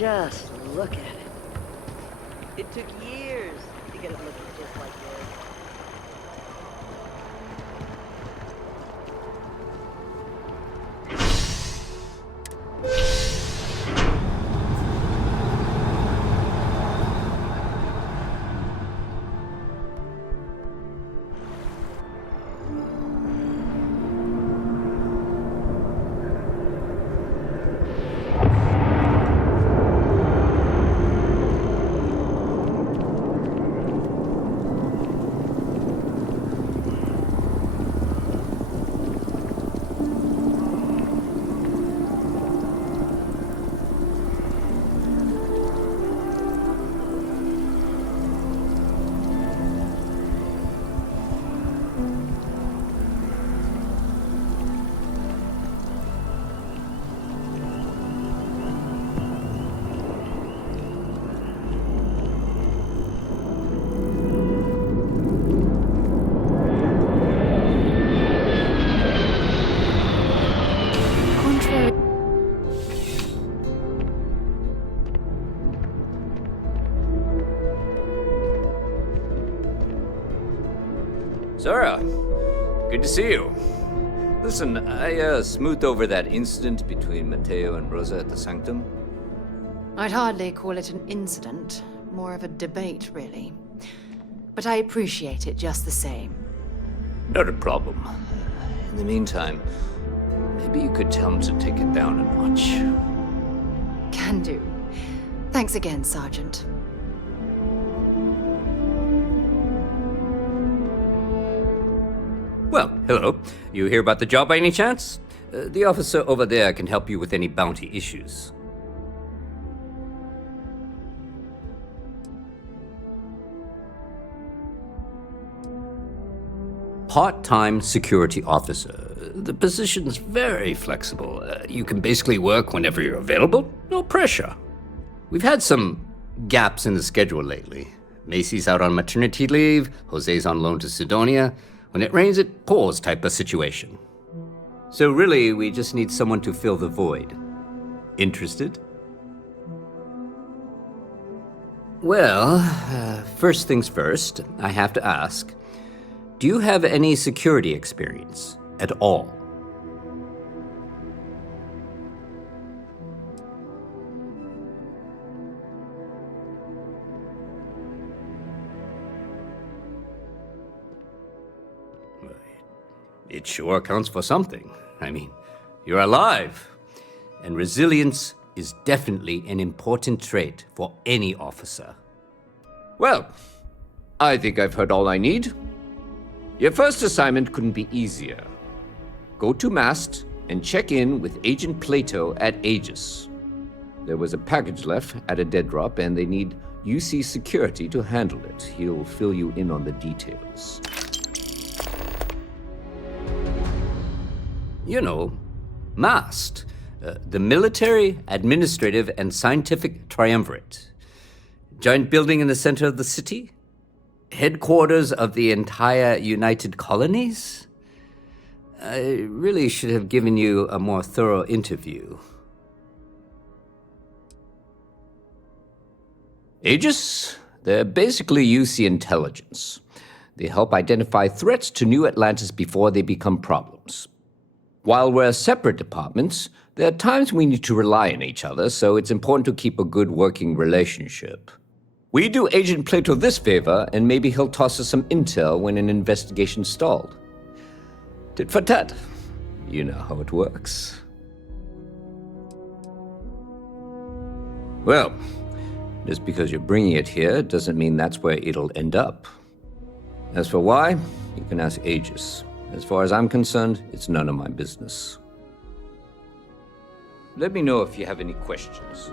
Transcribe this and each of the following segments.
Just look at it. It took years to get it looking just like this. Sarah, good to see you. Listen, I smoothed over that incident between Matteo and Rosa at the Sanctum. I'd hardly call it an incident, more of a debate, really. But I appreciate it just the same. Not a problem. In the meantime, maybe you could tell him to take it down a notch. Can do. Thanks again, Sergeant. Well, hello. You hear about the job by any chance? The officer over there can help you with any bounty issues. Part-time security officer. The position's very flexible. You can basically work whenever you're available. No pressure. We've had some gaps in the schedule lately. Macy's out on maternity leave. Jose's on loan to Sidonia. When it rains, it pours type of situation. So really, we just need someone to fill the void. Interested? Well, first things first, I have to ask, do you have any security experience at all? It sure counts for something. I mean, you're alive. And resilience is definitely an important trait for any officer. Well, I think I've heard all I need. Your first assignment couldn't be easier. Go to Mast and check in with Agent Plato at Aegis. There was a package left at a dead drop, and they need UC security to handle it. He'll fill you in on the details. You know, MAST, the Military, Administrative, and Scientific Triumvirate. Giant building in the center of the city? Headquarters of the entire United Colonies? I really should have given you a more thorough interview. Aegis? They're basically UC intelligence. They help identify threats to New Atlantis before they become problems. While we're separate departments, there are times we need to rely on each other, so it's important to keep a good working relationship. We do Agent Plato this favor, and maybe he'll toss us some intel when an investigation stalled. Tit for tat. You know how it works. Well, just because you're bringing it here doesn't mean that's where it'll end up. As for why, you can ask Aegis. As far as I'm concerned, it's none of my business. Let me know if you have any questions.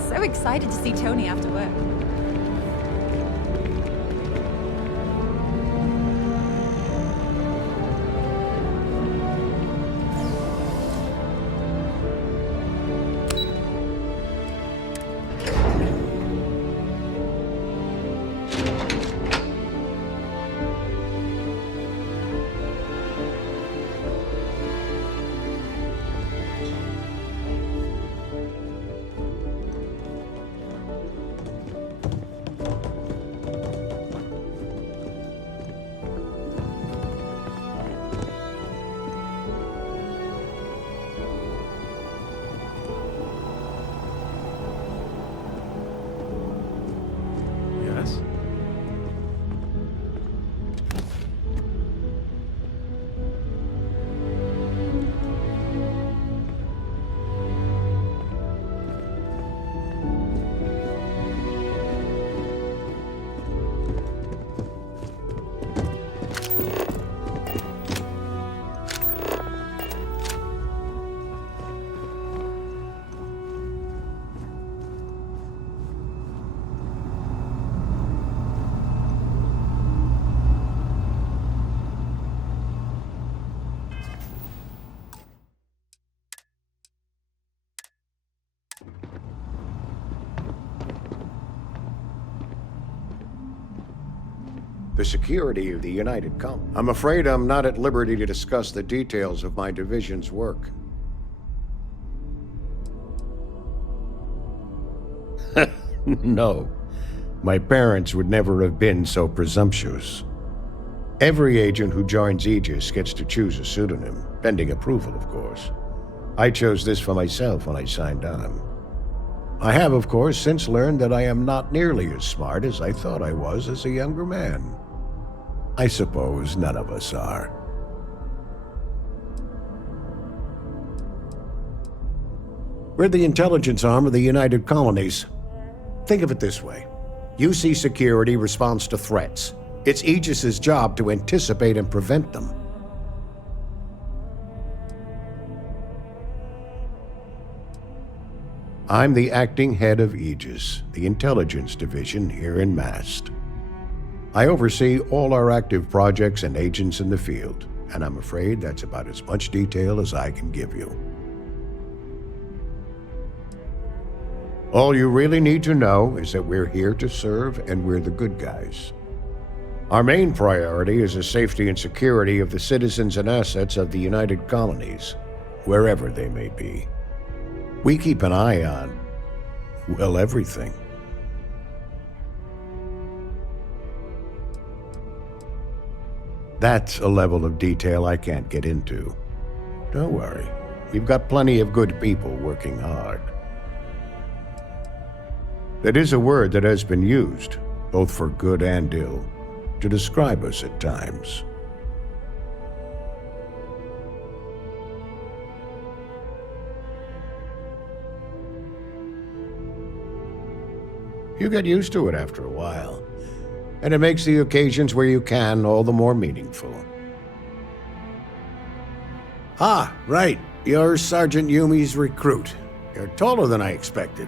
so excited to see Tony after work. Yes? The security of the United Colonies. I'm afraid I'm not at liberty to discuss the details of my division's work. No. My parents would never have been so presumptuous. Every agent who joins Aegis gets to choose a pseudonym, pending approval, of course. I chose this for myself when I signed on. I have, of course, since learned that I am not nearly as smart as I thought I was as a younger man. I suppose none of us are. We're the intelligence arm of the United Colonies. Think of it this way. UC Security responds to threats. It's Aegis's job to anticipate and prevent them. I'm the acting head of Aegis, the intelligence division here in Mast. I oversee all our active projects and agents in the field, and I'm afraid that's about as much detail as I can give you. All you really need to know is that we're here to serve and we're the good guys. Our main priority is the safety and security of the citizens and assets of the United Colonies, wherever they may be. We keep an eye on, well, everything. That's a level of detail I can't get into. Don't worry, we've got plenty of good people working hard. That is a word that has been used, both for good and ill, to describe us at times. You get used to it after a while, and it makes the occasions where you can all the more meaningful. Ah, right. You're Sergeant Yumi's recruit. You're taller than I expected.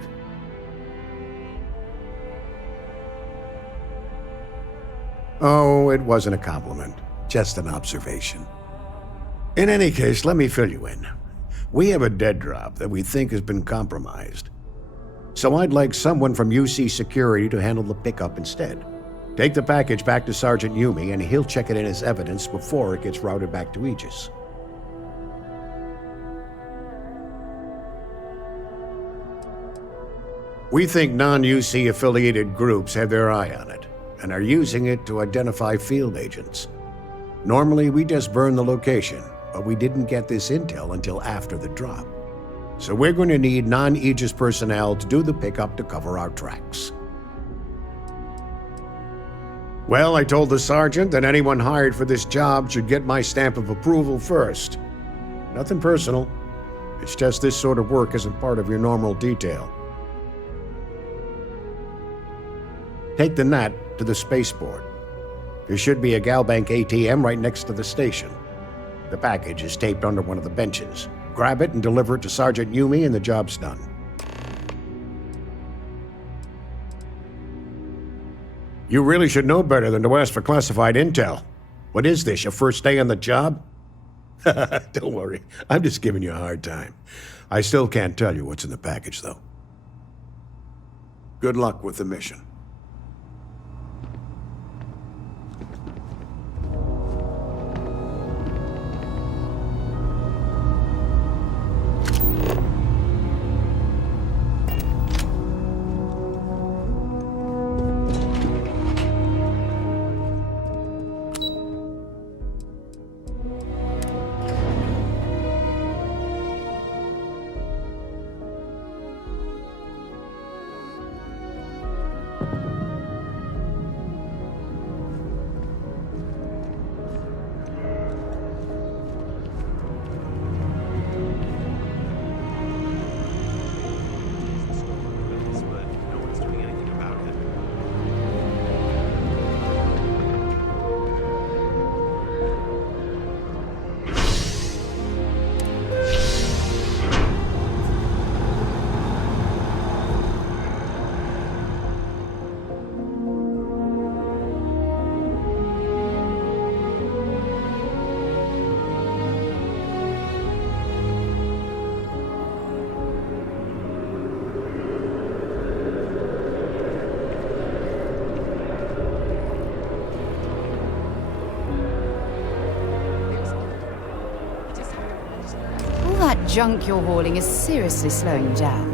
Oh, it wasn't a compliment, just an observation. In any case, let me fill you in. We have a dead drop that we think has been compromised. So I'd like someone from UC Security to handle the pickup instead. Take the package back to Sergeant Yumi and he'll check it in as evidence before it gets routed back to Aegis. We think non-UC affiliated groups have their eye on it and are using it to identify field agents. Normally, we just burn the location, but we didn't get this intel until after the drop. So we're going to need non-Aegis personnel to do the pickup to cover our tracks. Well, I told the sergeant that anyone hired for this job should get my stamp of approval first. Nothing personal. It's just this sort of work isn't part of your normal detail. Take the Nat to the spaceport. There should be a Galbank ATM right next to the station. The package is taped under one of the benches. Grab it and deliver it to Sergeant Yumi and the job's done. You really should know better than to ask for classified intel. What is this, your first day on the job? Don't worry, I'm just giving you a hard time. I still can't tell you what's in the package, though. Good luck with the mission. That junk you're hauling is seriously slowing you down.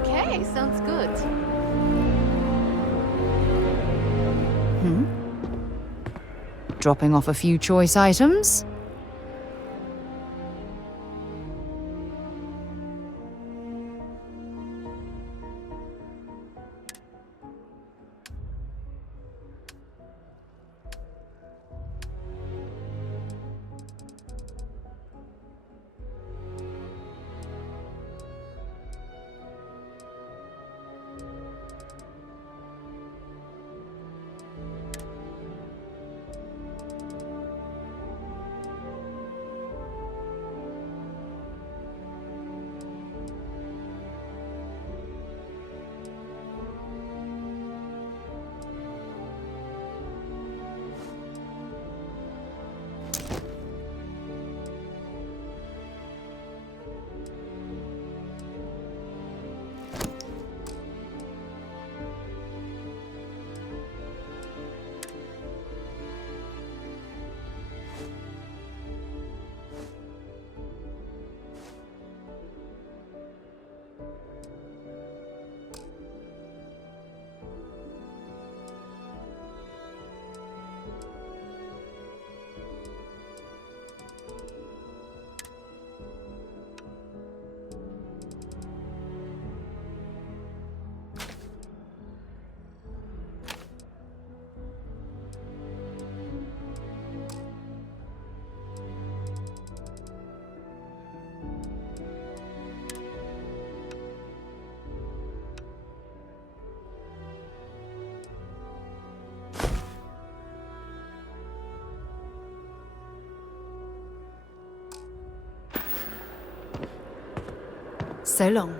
Okay, sounds good. Dropping off a few choice items? So long.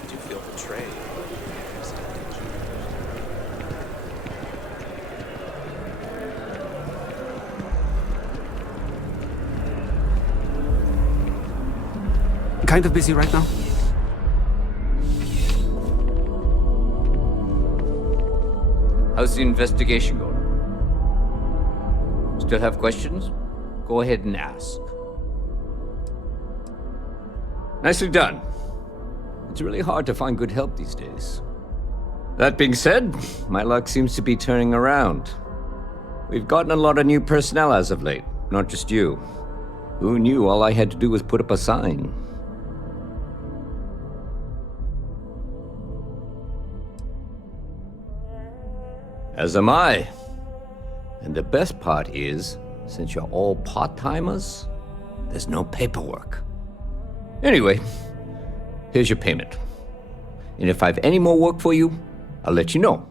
Did you feel betrayed? Kind of busy right now? How's the investigation going? Still have questions? Go ahead and ask. Nicely done. It's really hard to find good help these days. That being said, my luck seems to be turning around. We've gotten a lot of new personnel as of late, not just you. Who knew all I had to do was put up a sign? As am I. And the best part is, since you're all part-timers, there's no paperwork. Anyway, here's your payment. And if I have any more work for you, I'll let you know.